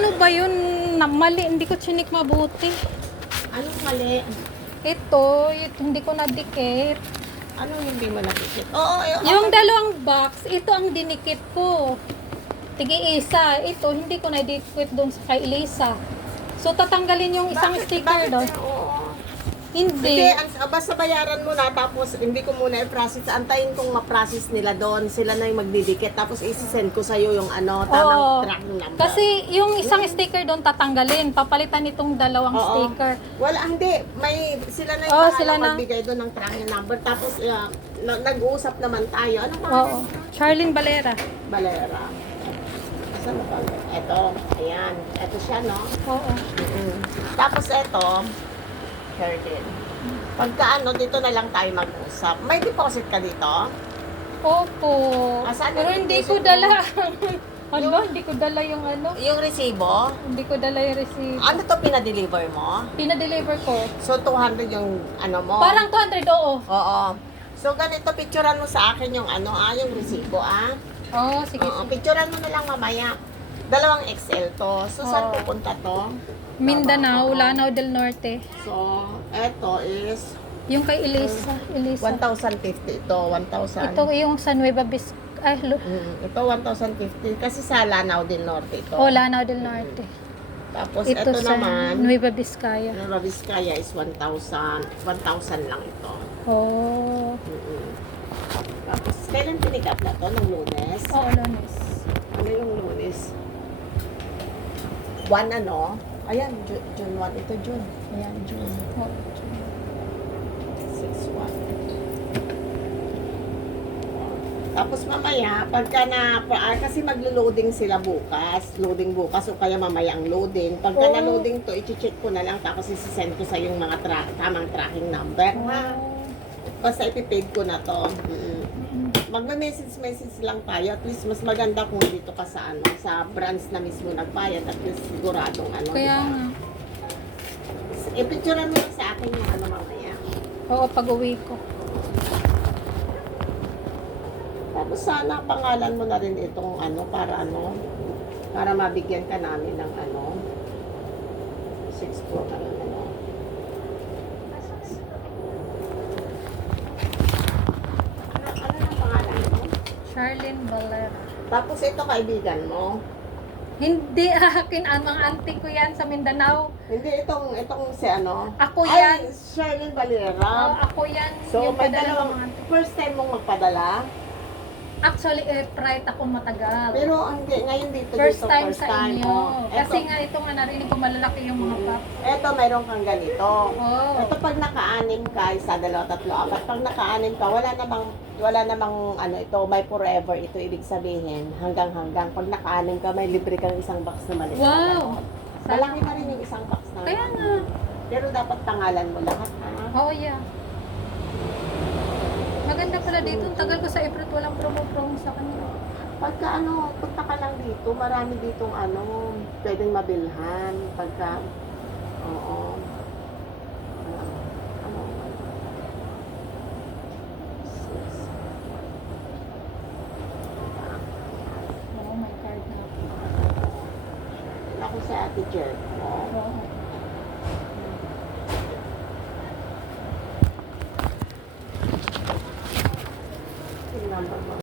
ano ba yun? Mali, hindi ko chinik mabuti. Anong mali? Ito, hindi ko nadikit. Anong hindi mo nakikita? Oo, Yung dalawang box, ito ang dinikit ko. Tigi-isa. Ito, hindi ko nadikit doon sa kay Elisa. So, tatanggalin yung isang sticker doon. Oo. Hindi. Basta bayaran mo na, tapos hindi ko muna i-process. Antayin kong ma-process nila doon. Sila na yung magdidikit. Tapos isi-send ko sa'yo yung tamang tracking number. Kasi yung isang sticker doon tatanggalin. Papalitan itong dalawang sticker. Wala, hindi. Sila na yung magbigay doon ng tracking number. Tapos nag-uusap naman tayo. Anong pangalan? Charlene Valera. Valera. Saan na ba? Ito. Ayan. Ito siya, no? Oo. Tapos ito, din. Pagka dito na lang tayo mag-usap. May deposit ka dito? Opo. Pero hindi ko dala. Hindi ko dala yung ano. Yung resibo? Hindi ko dala yung resibo. Ano to pinadeliver mo? Pinadeliver ko. So, 200 yung mo? Parang 200, oo. Oo. So, ganito, picturean mo sa akin yung yung resibo, Oo, sige. Picturean mo na lang mamaya. Dalawang XL to. So, saan pupunta to? Mindanao, Lanao del Norte. So, eto is Yung kay Elisa. 1,050 ito. 1,000. Ito yung sa Nueva Vizcaya. Ito 1,050 kasi sa Lanao del Norte ito. Lanao del Norte. Tapos Ito ito sa naman, Nueva Vizcaya. Nueva Vizcaya is 1,000. 1,000 lang ito. Tapos, kailan pinick-up na to? Ng Lunes? Oo, Lunes. Ano yung Lunes? 1 Ayan, June 1. Ito June. Ayan, June. 6-1. Tapos mamaya, pagka kasi maglo-loading sila bukas. Loading bukas o kaya mamaya ang loading. Pagka na-loading to, i-check ko na lang tapos isi-send ko sa yung mga tamang tracking number. Ha? Basta ipipaid ko na to. Magme-message lang tayo. At least mas maganda kung dito ka sa sa branch na mismo nagbayad. At least siguradong Kaya nga. I-picturean mo lang sa akin yung mamaya. Oo, pag-uwi ko. Tapos sana pangalan mo na rin itong para mabigyan ka namin ng 6 po na lang Ano ang pangalan mo? Charlene Valera. Tapos ito kaibigan mo? Hindi akin, ang mga auntie ko yan sa Mindanao. Hindi, itong si Ako yan. Ay, Charlene Valera. Ako yan. So, yung may padala ng dalawang, mga auntie. first time mong magpadala? Actually, prior ako matagal. Pero hindi, ngayon dito First dito, time sa inyo. Kasi Eto, nga ito nga narinig ko malalaki yung mga pap. eto, mayroon kang ganito. Oh. Ito pag naka-anim ka, 1, 2, 3, 4. Pag naka-anim ka, wala namang ito, may forever. Ito ibig sabihin, hanggang. Pag naka-anim ka, may libre kang isang box na maliit. Wow! Malaki pa rin yung isang box na. Kaya nga. Pero dapat pangalan mo lahat, Oh, yeah. Maganda pala dito. Ang tagal ko sa April, walang promo sa kanila. Pagka punta ka lang dito, marami ditong pwedeng mabilhan. Pagka, oo. Oo, may card na. Ako sa Ate Jer. Oo.